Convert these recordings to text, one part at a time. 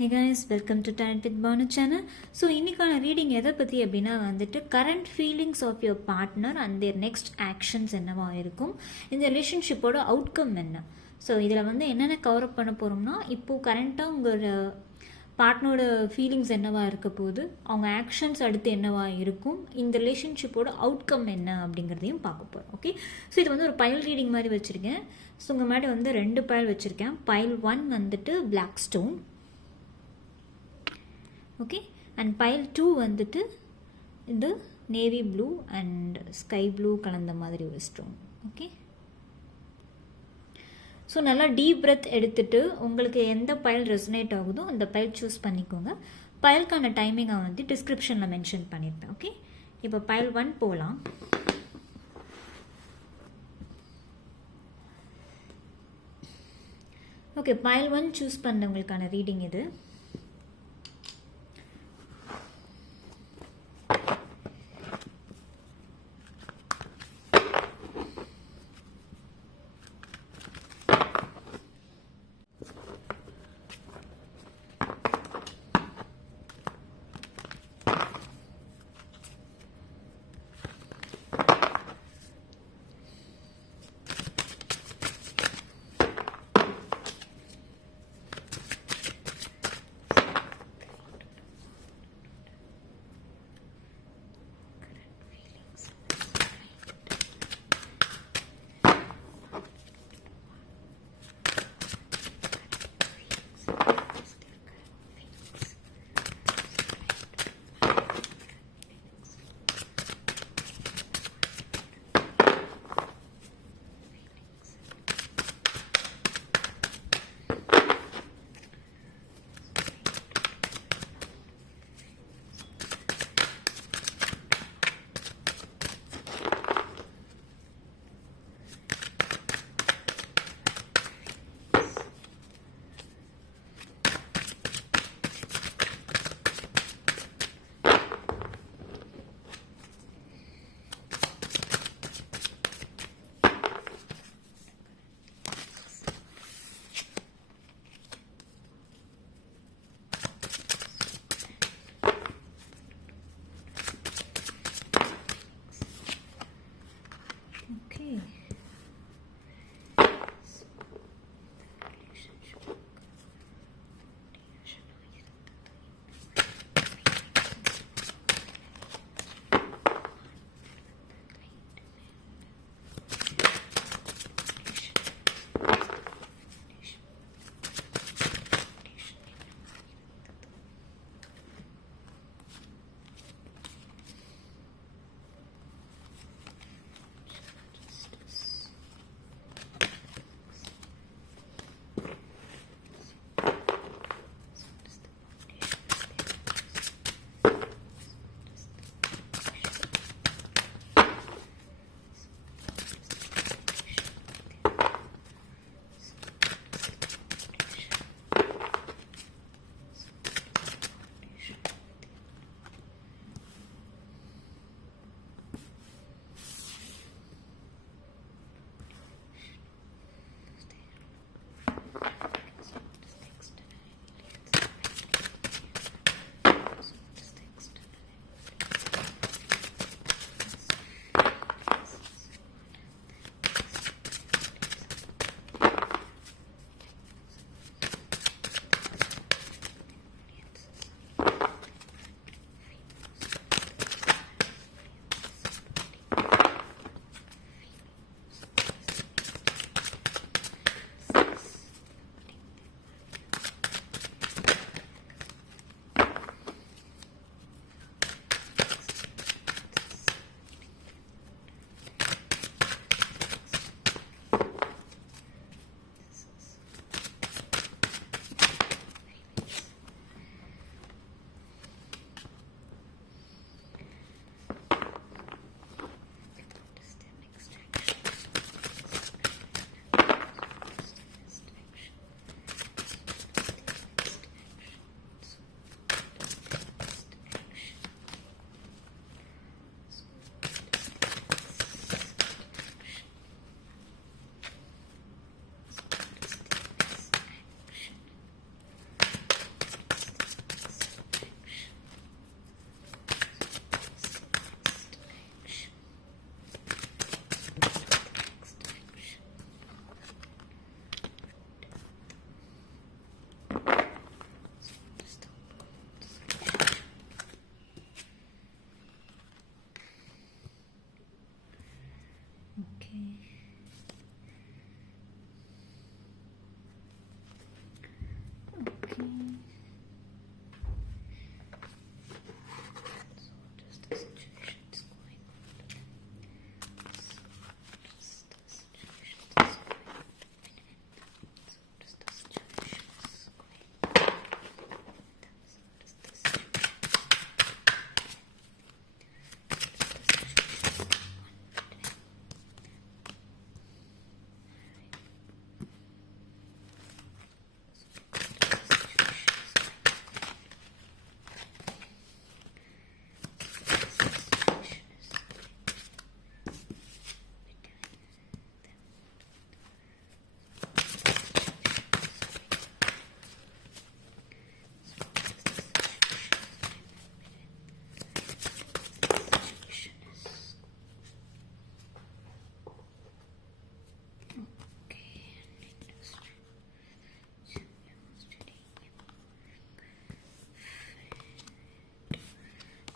Hey guys, welcome to Talent with Banu channel. So இன்னைக்கான reading எதை பற்றி அப்படின்னா வந்துட்டு current feelings of your partner and their next actions என்னவா இருக்கும், இந்த ரிலேஷன்ஷிப்போட அவுட்கம் என்ன. ஸோ இதில் வந்து என்னென்ன கவர் அப் பண்ண போகிறோம்னா, இப்போது கரண்ட்டாக உங்களோட பார்ட்னரோட ஃபீலிங்ஸ் என்னவா இருக்க போகுது, அவங்க ஆக்ஷன்ஸ் அடுத்து என்னவா இருக்கும், இந்த ரிலேஷன்ஷிப்போட அவுட்கம் என்ன அப்படிங்கிறதையும் பார்க்க போகிறோம். ஓகே, ஸோ இது வந்து ஒரு பைல் ரீடிங் மாதிரி வச்சுருக்கேன். ஸோ உங்கள் முன்னாடி வந்து 2 பைல் வச்சுருக்கேன். பைல் 1 வந்துட்டு black stone, okay, and pile 2 வந்துட்டு இந்த navy blue and sky blue கலந்த மாதிரி ஒரு ஸ்டோன். ஓகே, ஸோ நல்லா டீப் பிரெத் எடுத்துகிட்டு உங்களுக்கு எந்த பைல் ரெசனேட் ஆகுதோ அந்த பைல் சூஸ் பண்ணிக்கோங்க. பைலுக்கான டைமிங்கை வந்து டிஸ்கிரிப்ஷனில் மென்ஷன் பண்ணியிருப்பேன். ஓகே, இப்போ பைல் 1 போகலாம். ஓகே, பைல் 1 சூஸ் பண்ணவங்களுக்கான ரீடிங் இது.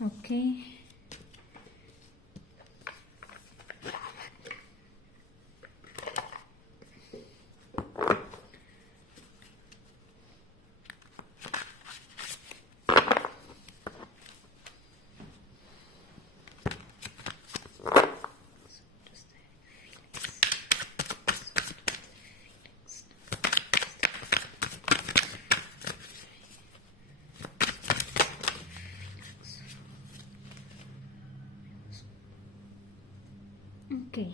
ஓகே. Okay.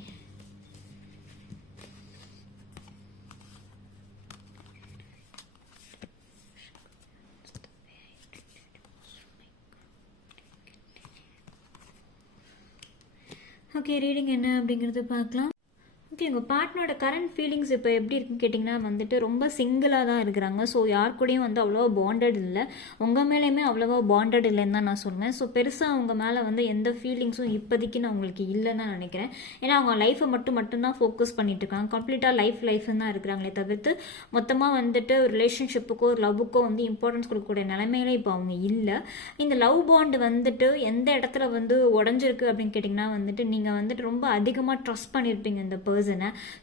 ஓகே, ரீடிங் என்ன அப்படிங்கிறது பார்க்கலாம். ஓகே, உங்கள் பார்ட்னரோட கரண்ட் ஃபீலிங்ஸ் இப்போ எப்படி இருக்குன்னு கேட்டிங்கன்னா வந்துட்டு ரொம்ப சிங்கிளாக தான் இருக்கிறாங்க. ஸோ யார் கூடயும் வந்து அவ்வளோவா பாண்டட் இல்லை, உங்கள் மேலேயுமே அவ்வளோவா பாண்டட் இல்லைன்னு தான் நான் சொல்லுவேன். ஸோ பெருசாக அவங்க மேலே வந்து எந்த ஃபீலிங்ஸும் இப்போதைக்கு நான் உங்களுக்கு இல்லைன்னு தான் நினைக்கிறேன். ஏன்னா அவங்க லைஃப்பை மட்டும்தான் ஃபோக்கஸ் பண்ணிட்டு இருக்காங்க. கம்ப்ளீட்டாக லைஃப்னு தான் இருக்கிறாங்களே தவிர்த்து மொத்தமாக வந்துட்டு ஒரு ரிலேஷன்ஷிப்புக்கோ ஒரு லவ்வுக்கோ வந்து இம்பார்ட்டன்ஸ் கொடுக்கக்கூடிய நிலைமையில இப்போ அவங்க இல்லை. இந்த லவ் பாண்டு வந்துட்டு எந்த இடத்துல வந்து உடஞ்சிருக்கு அப்படின்னு கேட்டிங்கன்னா வந்துட்டு நீங்கள் வந்துட்டு ரொம்ப அதிகமாக ட்ரஸ்ட் பண்ணியிருப்பீங்க இந்த பர்சனை.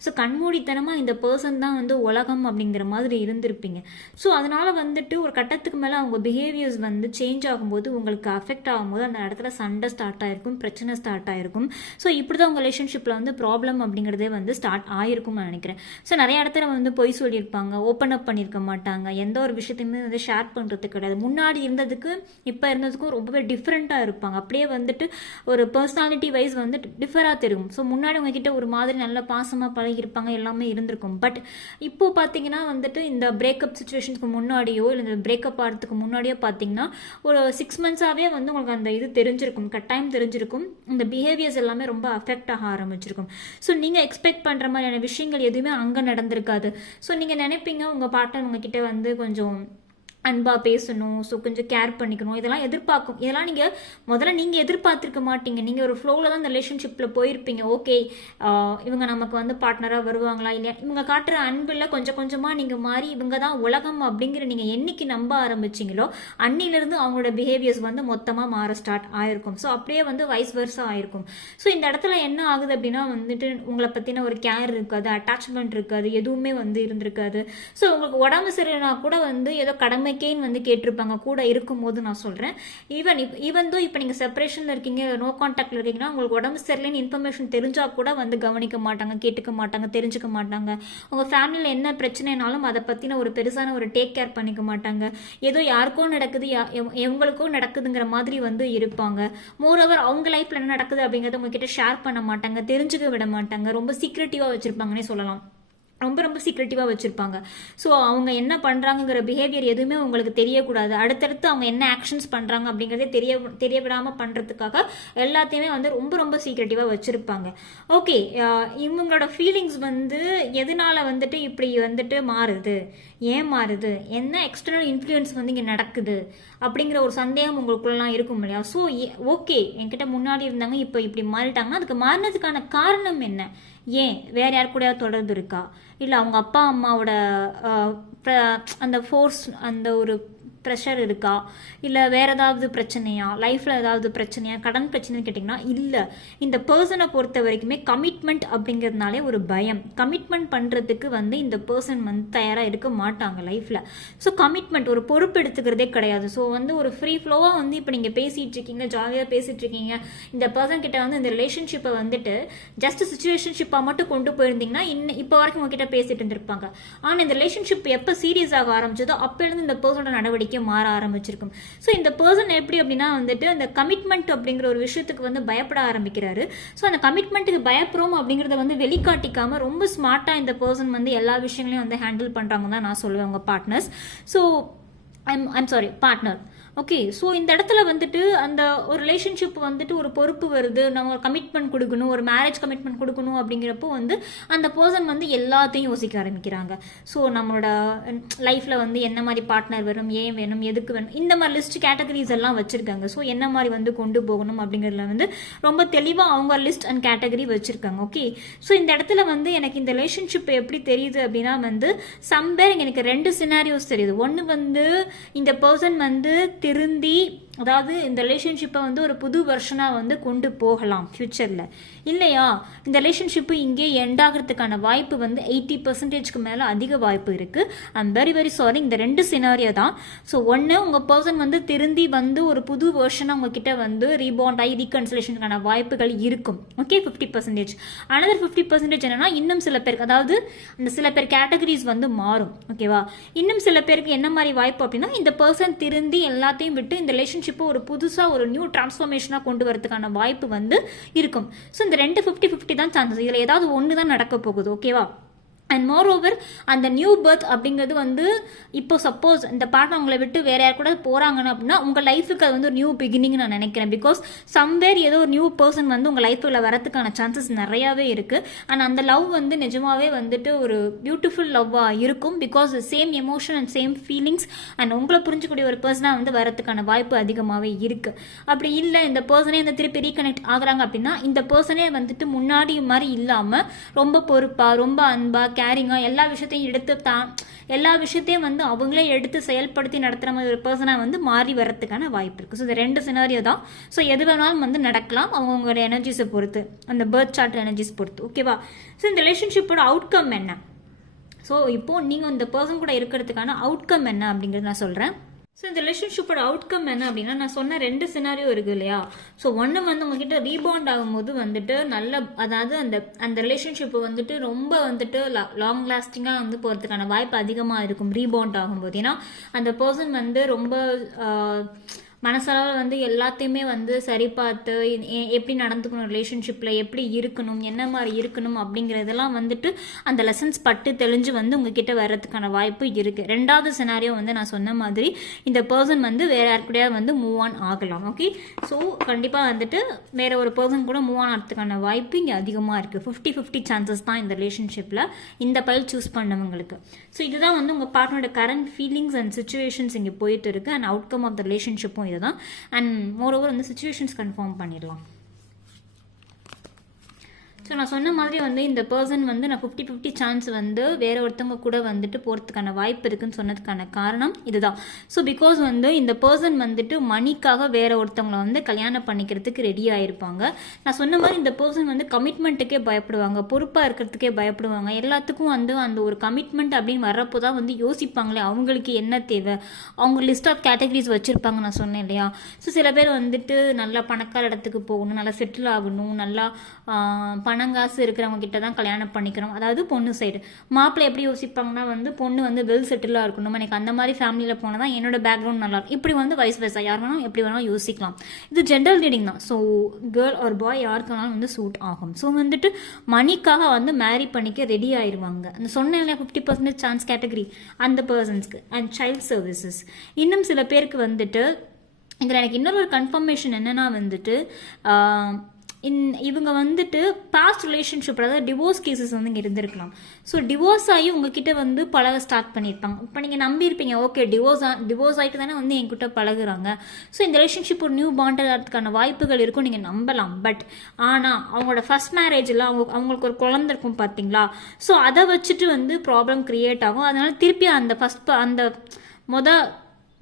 ஸோ கண்மூடித்தனமாக இந்த பர்சன் தான் வந்து உலகம் அப்படிங்கிற மாதிரி இருந்திருப்பீங்க. ஸோ அதனால வந்துட்டு ஒரு கட்டத்துக்கு மேலே அவங்க பிஹேவியர்ஸ் வந்து சேஞ்ச் ஆகும்போது உங்களுக்கு அஃபெக்ட் ஆகும்போது அந்த இடத்துல சண்டை ஸ்டார்ட் ஆயிருக்கும், பிரச்சனை ஸ்டார்ட் ஆயிருக்கும். ஸோ இப்படி தான் உங்கள் ரிலேஷன்ஷிப்பில் வந்து ப்ராப்ளம் அப்படிங்கிறதே வந்து ஸ்டார்ட் ஆயிருக்கும்னு நினைக்கிறேன். ஸோ நிறைய இடத்துல வந்து பொய் சொல்லியிருப்பாங்க, ஓப்பன் அப் பண்ணியிருக்க மாட்டாங்க, எந்த ஒரு விஷயத்தையுமே வந்து ஷேர் பண்ணுறது கிடையாது. முன்னாடி இருந்ததுக்கு இப்போ இருந்ததுக்கும் ரொம்பவே டிஃப்ரெண்ட்டாக இருப்பாங்க. அப்படியே வந்துட்டு ஒரு பர்சனாலிட்டி வைஸ் வந்து டிஃபராக தெரியும். ஸோ முன்னாடி உங்ககிட்ட ஒரு மாதிரி நல்ல பாசமாக பழகிருப்பாங்க, எல்லாமே இருந்திருக்கும். பட் இப்போ பார்த்தீங்கன்னா வந்துட்டு இந்த பிரேக்கப் சுச்சுவேஷனுக்கு முன்னாடியோ இல்லை இந்த பிரேக்கப் ஆகிறதுக்கு முன்னாடியோ பார்த்தீங்கன்னா ஒரு 6 months-ஆவே வந்து உங்களுக்கு அந்த இது தெரிஞ்சிருக்கும், கட்டாயம் தெரிஞ்சிருக்கும். இந்த பிஹேவியர்ஸ் எல்லாமே ரொம்ப அஃபெக்ட் ஆக ஆரம்பிச்சிருக்கும். ஸோ நீங்கள் எக்ஸ்பெக்ட் பண்ணுற மாதிரியான விஷயங்கள் எதுவுமே அங்கே நடந்திருக்காது. ஸோ நீங்கள் நினைப்பீங்க உங்கள் பார்ட்னர் உங்ககிட்ட வந்து கொஞ்சம் அன்பாக பேசணும், ஸோ கொஞ்சம் கேர் பண்ணிக்கணும், இதெல்லாம் எதிர்பார்க்கும். இதெல்லாம் நீங்கள் எதிர்பார்த்துருக்க மாட்டீங்க. நீங்கள் ஒரு ஃப்ளோவில் தான் இந்த ரிலேஷன்ஷிப்பில் போயிருப்பீங்க. ஓகே, இவங்க நமக்கு வந்து பார்ட்னராக வருவாங்களா இல்லையா, இவங்க காட்டுற அன்பில் கொஞ்சம் கொஞ்சமாக நீங்கள் மாறி இவங்க தான் உலகம் அப்படிங்கிற நீங்கள் என்னைக்கு நம்ப ஆரம்பிச்சிங்களோ அன்னிலிருந்து அவங்களோட பிஹேவியர்ஸ் வந்து மொத்தமாக மாற ஸ்டார்ட் ஆயிருக்கும். ஸோ அப்படியே வந்து வைஸ் வர்ஸாக ஆயிருக்கும். ஸோ இந்த இடத்துல என்ன ஆகுது அப்படின்னா வந்துட்டு உங்களை பற்றின ஒரு கேர் இருக்காது, அட்டாச்மெண்ட் இருக்காது, எதுவுமே வந்து இருந்திருக்காது. ஸோ உங்களுக்கு உடம்பு சரியில்லைனா கூட வந்து ஏதோ கடமை வந்து கேட்டிருப்பாங்க கூட இருக்கும்போது. நான் சொல்றேன் ஈவன் தோ இப்போ நீங்க செப்பரேஷன்ல இருக்கீங்க, நோ கான்டாக்ட்ல இருக்கீங்கன்னா உங்களுக்கு உடம்பு சரியில்லைன்னு இன்ஃபர்மேஷன் தெரிஞ்சா கூட வந்து கவனிக்க மாட்டாங்க, கேட்டுக்க மாட்டாங்க, தெரிஞ்சுக்க மாட்டாங்க. உங்க ஃபேமிலியில் என்ன பிரச்சனைனாலும் அதை பத்தின ஒரு பெருசான ஒரு டேக் கேர் பண்ணிக்க மாட்டாங்க. ஏதோ யாருக்கோ நடக்குது, எவங்களுக்கோ நடக்குதுங்கிற மாதிரி வந்து இருப்பாங்க. மோரோவர் அவங்க லைஃப்ல என்ன நடக்குது அப்படிங்கறத உங்ககிட்ட ஷேர் பண்ண மாட்டாங்க, தெரிஞ்சுக்க விட மாட்டாங்க. ரொம்ப சீக்ரெட்டிவா வச்சிருப்பாங்கன்னே சொல்லலாம். ரொம்ப சீக்ரெட்டிவாக வச்சுருப்பாங்க. ஸோ அவங்க என்ன பண்ணுறாங்கிற பிஹேவியர் எதுவுமே உங்களுக்கு தெரியக்கூடாது. அடுத்தடுத்து அவங்க என்ன ஆக்ஷன்ஸ் பண்ணுறாங்க அப்படிங்கிறதே தெரிய விடாமல் பண்ணுறதுக்காக எல்லாத்தையுமே வந்து ரொம்ப சீக்ரெட்டிவாக வச்சுருப்பாங்க. ஓகே, இவங்களோட ஃபீலிங்ஸ் வந்து எதனால வந்துட்டு இப்படி வந்துட்டு மாறுது, ஏன் மாறுது, என்ன எக்ஸ்டர்னல் இன்ஃப்ளூயன்ஸ் வந்து இங்கே நடக்குது அப்படிங்கிற ஒரு சந்தேகம் உங்களுக்குள்ளலாம் இருக்கும் இல்லையா. ஸோ ஓகே, என்கிட்ட முன்னாடி இருந்தாங்க இப்போ இப்படி மாறிட்டாங்கன்னா அதுக்கு மாறினதுக்கான காரணம் என்ன, ஏன் வேற யார் கூட தொடர்பு இருக்கா, இல்லை அவங்க அப்பா அம்மாவோட அந்த ஃபோர்ஸ் அந்த ஒரு ப்ரெஷர் இருக்கா, இல்லை வேற ஏதாவது பிரச்சனையா, லைஃப்ல ஏதாவது பிரச்சனையா, கடன் பிரச்சனைன்னு கேட்டிங்கன்னா இல்லை. இந்த பர்சனை பொறுத்த வரைக்குமே கமிட்மெண்ட் அப்படிங்கிறதுனாலே ஒரு பயம். கமிட்மெண்ட் பண்ணுறதுக்கு வந்து இந்த பர்சன் வந்து தயாராக இருக்க மாட்டாங்க லைஃப்ல. ஸோ கமிட்மெண்ட் ஒரு பொறுப்பு எடுத்துக்கிறதே கிடையாது. ஸோ வந்து ஒரு ஃப்ரீ ஃப்ளோவாக வந்து இப்போ நீங்கள் பேசிட்டு இருக்கீங்க, ஜாலியாக பேசிட்டு இருக்கீங்க, இந்த பர்சன் கிட்ட வந்து இந்த ரிலேஷன்ஷிப்பை வந்துட்டு ஜஸ்ட் சிச்சுவேஷன்ஷிப்பாக மட்டும் கொண்டு போயிருந்தீங்கன்னா இப்போ வரைக்கும் உங்ககிட்ட பேசிட்டு இருந்திருப்பாங்க. ஆனால் இந்த ரிலேஷன்ஷிப் எப்போ சீரியஸ் ஆக ஆரம்பிச்சதோ அப்போலேருந்து இந்த பர்சனோட நடவடிக்கை மாற ஆரம்பிச்சிருக்கும். ஸோ இந்த பர்சன் எப்படி அப்படின்னா வந்துட்டு அந்த கமிட்மெண்ட் அப்படிங்கிற ஒரு விஷயத்துக்கு வந்து பயப்பட ஆரம்பிக்கிறாரு. ஸோ அந்த கமிட்மெண்ட்டுக்கு பயப்படுறோம் அப்படிங்கிறத வந்து வெளிக்காட்டிக்காம ரொம்ப ஸ்மார்ட்டா இந்த பர்சன் வந்து எல்லா விஷயங்களையும் வந்து ஹேண்டில் பண்றாங்க தான் நான் சொல்லுவேன் உங்க partners. So I'm sorry partner. Okay, so இந்த இடத்துல வந்துட்டு அந்த ஒரு ரிலேஷன்ஷிப் வந்துட்டு ஒரு பொறுப்பு வருது, நம்ம ஒரு கமிட்மெண்ட் கொடுக்கணும், ஒரு மேரேஜ் கமிட்மெண்ட் கொடுக்கணும் அப்படிங்கிறப்போ வந்து அந்த பர்சன் வந்து எல்லாத்தையும் யோசிக்க ஆரம்பிக்கிறாங்க. ஸோ நம்மளோட லைஃப்பில் வந்து என்ன மாதிரி பார்ட்னர் வரும், ஏன் வேணும், எதுக்கு வேணும், இந்த மாதிரி லிஸ்ட் கேட்டகரிஸ் எல்லாம் வச்சுருக்காங்க. ஸோ என்ன மாதிரி வந்து கொண்டு போகணும் அப்படிங்கிறதுல வந்து ரொம்ப தெளிவாக அவங்க லிஸ்ட் அண்ட் கேட்டகரி வச்சுருக்காங்க. ஓகே, ஸோ இந்த இடத்துல வந்து எனக்கு இந்த ரிலேஷன்ஷிப் எப்படி தெரியுது அப்படின்னா வந்து சம்பேர் எனக்கு 2 சினாரியோஸ் தெரியுது. ஒன்று வந்து இந்த பர்சன் வந்து திருந்தி அதாவது இந்த ரிலேஷன்ஷிப்பை வந்து ஒரு புது வெர்ஷனாக வந்து கொண்டு போகலாம் ஃப்யூச்சரில். இல்லையா இந்த ரிலேஷன்ஷிப்பு இங்கே எண்ட் ஆகிறதுக்கான வாய்ப்பு வந்து 80% மேலே அதிக வாய்ப்பு இருக்குது. I'm very very sorry. இந்த 2 சினாரியோ தான். ஸோ ஒன்று, உங்கள் பர்சன் வந்து திருந்தி வந்து ஒரு புது வெர்ஷனாக உங்ககிட்ட வந்து ரீபாண்ட் ஆகி ரீகன்சிலேஷனுக்கான வாய்ப்புகள் இருக்கும். ஓகே, 50%. அனதர் 50% என்னன்னா, இன்னும் சில பேருக்கு, அதாவது அந்த சில பேர் கேட்டகரிஸ் வந்து மாறும். ஓகேவா, இன்னும் சில பேருக்கு என்ன மாதிரி வாய்ப்பு அப்படின்னா, இந்த பர்சன் திருந்தி எல்லாத்தையும் விட்டு இந்த ரிலேஷன்ஷிப்பை ஒரு புதுசாக ஒரு நியூ டிரான்ஸ்ஃபர்மேஷனாக கொண்டு வரதுக்கான வாய்ப்பு வந்து இருக்கும். ஸோ இந்த 2 50-50 தான் சான்சஸ். இதில் ஏதாவது ஒன்று தான் நடக்க போகுது. ஓகேவா, அண்ட் மோர் ஓவர் அந்த நியூ பர்த் அப்படிங்கிறது வந்து இப்போ சப்போஸ் இந்த பார்ட்னர் உங்களை விட்டு வேற யார் கூட போகிறாங்கன்னு அப்படின்னா உங்கள் லைஃபுக்கு அது வந்து ஒரு நியூ பிகினிங் நான் நினைக்கிறேன். பிகாஸ் சம்வேர் ஏதோ ஒரு நியூ பர்சன் வந்து உங்கள் லைஃப்பில் வரதுக்கான சான்சஸ் நிறையாவே இருக்குது. அண்ட் அந்த லவ் வந்து நிஜமாவே வந்துட்டு ஒரு பியூட்டிஃபுல் லவ்வாக இருக்கும். Because same emotion and same feelings and உங்களை புரிஞ்சக்கூடிய ஒரு பர்சனாக வந்து வரதுக்கான வாய்ப்பு அதிகமாகவே இருக்குது. அப்படி இல்லை, இந்த பர்சனே இந்த திருப்பி ரீகனெக்ட் ஆகுறாங்க அப்படின்னா இந்த பர்சனே வந்துட்டு முன்னாடி மாதிரி இல்லாமல் ரொம்ப பொறுப்பாக, ரொம்ப அன்பாக, கேரிங்காக எல்லா விஷயத்தையும் வந்து அவங்களே எடுத்து செயல்படுத்தி நடத்துகிற மாதிரி ஒரு பர்சனாக வந்து மாறி வரதுக்கான வாய்ப்பு இருக்குது. ஸோ இந்த 2 சினாரியோ தான். ஸோ எது வேணாலும் வந்து நடக்கலாம் அவங்களோட எனர்ஜிஸை பொறுத்து, அந்த பர்த் சார்ட் எனர்ஜிஸ் பொறுத்து. ஓகேவா, ஸோ இந்த ரிலேஷன்ஷிப்போட அவுட்கம் என்ன? ஸோ இப்போது நீங்கள் இந்த பர்சன் கூட இருக்கிறதுக்கான அவுட்கம் என்ன அப்படிங்கிறது நான் சொல்கிறேன். ஸோ இந்த ரிலேஷன்ஷிப்போட அவுட்கம் என்ன அப்படின்னா, நான் சொன்ன 2 சினாரியோ இருக்கு இல்லையா. ஸோ ஒன்று வந்து உங்ககிட்ட ரீபாண்ட் ஆகும்போது வந்துட்டு நல்ல, அதாவது அந்த ரிலேஷன்ஷிப்பு வந்துட்டு ரொம்ப வந்துட்டு லாங் லாஸ்டிங்காக வந்து போகிறதுக்கான வாய்ப்பு அதிகமாக இருக்கும் ரீபாண்ட் ஆகும்போது. ஏன்னா அந்த பர்சன் வந்து ரொம்ப மனசளவில் வந்து எல்லாத்தையுமே வந்து சரி பார்த்து எப்படி நடந்துக்கணும், ரிலேஷன்ஷிப்பில் எப்படி இருக்கணும், என்ன மாதிரி இருக்கணும் அப்படிங்கிறதெல்லாம் வந்துட்டு அந்த லெசன்ஸ் பட்டு தெளிஞ்சு வந்து உங்ககிட்ட வர்றதுக்கான வாய்ப்பு இருக்குது. 2வது சினாரியோ வந்து நான் சொன்ன மாதிரி இந்த பர்சன் வந்து வேற யாருக்கூடையாவது வந்து மூவ் ஆன் ஆகலாம். ஓகே, ஸோ கண்டிப்பாக வந்துட்டு வேற ஒரு பர்சன் கூட மூவ் ஆன் ஆகிறதுக்கான வாய்ப்பு இங்கே அதிகமாக இருக்குது. 50-50 சான்சஸ் தான் இந்த ரிலேஷன்ஷிப்பில் இந்த பைல் சூஸ் பண்ணவங்களுக்கு. ஸோ இதுதான் வந்து உங்கள் பார்ட்னரோட கரண்ட் ஃபீலிங்ஸ் அண்ட் சுச்சுவேஷன்ஸ் இங்கே போயிட்டு இருக்கு. அண்ட் அவுட்கம் ஆஃப் த ரிலேஷன்ஷிப்பும் இதுதான். அண்ட் மோர் ஓவர் வந்து சிச்சுவேஷன்ஸ் கன்ஃபார்ம் பண்ணிடலாம். ஸோ நான் சொன்ன மாதிரி வந்து இந்த பர்சன் வந்து நான் 50-50 சான்ஸ் வந்து வேற ஒருத்தவங்க கூட வந்துட்டு போகிறதுக்கான வாய்ப்பு இருக்குன்னு சொன்னதுக்கான காரணம் இதுதான். ஸோ பிகாஸ் வந்து இந்த பர்சன் வந்துட்டு மணிக்காக வேற ஒருத்தவங்களை வந்து கல்யாணம் பண்ணிக்கிறதுக்கு ரெடி ஆயிருப்பாங்க. நான் சொன்ன மாதிரி இந்த பர்சன் வந்து கமிட்மெண்ட்டுக்கே பயப்படுவாங்க, பொறுப்பாக இருக்கிறதுக்கே பயப்படுவாங்க. எல்லாத்துக்கும் வந்து அந்த ஒரு கமிட்மெண்ட் அப்படின்னு வர்றப்போ தான் வந்து யோசிப்பாங்களே அவங்களுக்கு என்ன தேவை. அவங்க லிஸ்ட் ஆஃப் கேட்டகரிஸ் வச்சுருப்பாங்க, நான் சொன்னேன் இல்லையா. ஸோ சில பேர் வந்துட்டு நல்லா பணக்கார இடத்துக்கு போகணும், நல்லா செட்டில் ஆகணும், நல்லா பணங்காசு இருக்கிறவங்க கிட்ட தான் கல்யாணம் பண்ணிக்கணும். அதாவது பொண்ணு சைடு மாப்பிள்ளை எப்படி யோசிப்பாங்கன்னா வந்து பொண்ணு வந்து வெல் செட்டிலாக இருக்கணும், எனக்கு அந்த மாதிரி ஃபேமிலியில் போனால் தான் என்னோட பேக்ரவுண்ட் நல்லா இருக்கும். இப்படி வந்து வயசு வயசா யார் வேணாலும் எப்படி வேணாலும் யோசிக்கலாம். இது ஜென்ரல் ரீடிங் தான். ஸோ கேர்ள் ஆர் பாய் யாருக்கு வேணாலும் வந்து சூட் ஆகும். ஸோ வந்துட்டு மணிக்காக வந்து மேரி பண்ணிக்க ரெடி ஆயிடுவாங்க. அந்த சொன்ன 50% சான்ஸ் கேட்டகரி அந்த பர்சன்ஸ்க்கு. And child services. இன்னும் சில பேருக்கு வந்துட்டு இதில் எனக்கு இன்னொரு கன்ஃபர்மேஷன் என்னன்னா வந்துட்டு இவங்க வந்துட்டு பாஸ்ட் ரிலேஷன்ஷிப், அதாவது டிவோர்ஸ் கேசஸ் வந்து இங்கே இருந்திருக்கலாம். ஸோ டிவோர்ஸ் ஆகி உங்ககிட்ட வந்து பழக ஸ்டார்ட் பண்ணியிருப்பாங்க. இப்போ நீங்கள் நம்பியிருப்பீங்க, ஓகே டிவோர்ஸ் ஆகிட்டு தானே வந்து என்கிட்ட பழகுறாங்க, ஸோ இந்த ரிலேஷன்ஷிப் ஒரு நியூ பாண்டட் ஆகிறதுக்கான வாய்ப்புகள் இருக்கும், நீங்கள் நம்பலாம். பட் ஆனால் அவங்களோட ஃபர்ஸ்ட் மேரேஜில் அவங்களுக்கு ஒரு குழந்தை இருக்கும் பார்த்தீங்களா. ஸோ அதை வச்சுட்டு வந்து ப்ராப்ளம் கிரியேட் ஆகும். அதனால திருப்பி அந்த